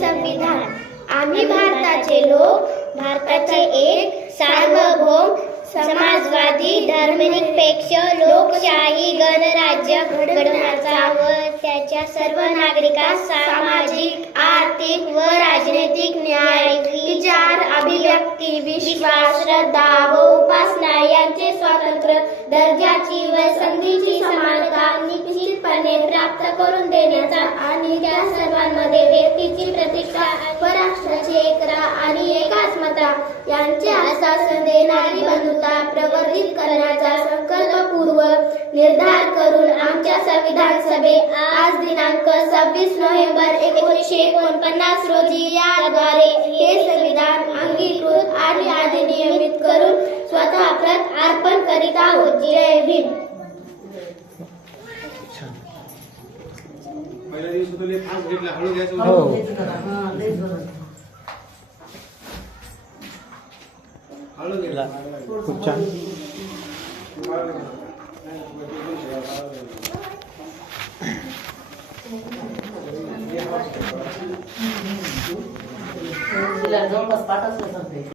संविधान। आम्ही भारताचे लोक, भारताचे एक सार्वभौम समाजवादी धर्मनिरपेक्ष लोकशाही गणराज्य घडवण्याचा व त्याच्या सर्व नागरिकांस सामाजिक, आर्थिक व राजनैतिक न्याय, विचार, अभिव्यक्ती, विश्वास, श्रद्धा व उपासना यांचे स्वातंत्र्य, दर्जाची व संधीची समानता निश्चितपणे प्राप्त करून देण्याचा आणि त्या सर्वांमध्ये व्यक्तीची प्रतिष्ठा व राष्ट्राची एकता आणि एकात्मता यांचे आश्वासन देणारी बंधुता प्रवर्धित करण्याचा संकल्पपूर्वक निर्धार करून आमच्या संविधान सभेत आज दिनांक 26 नोव्हेंबर 1949 रोजी याद्वारे हे संविधान अंगीकृत आणि अधिनियमित करून स्वतः प्रत अर्पण करीत आहोत। जय भीम। पहिल्या दिवशी तुला फास्ट घेतला, हळू घ्यायचं हो हळू घेतला खूप छान। तिला जवळपास पाठच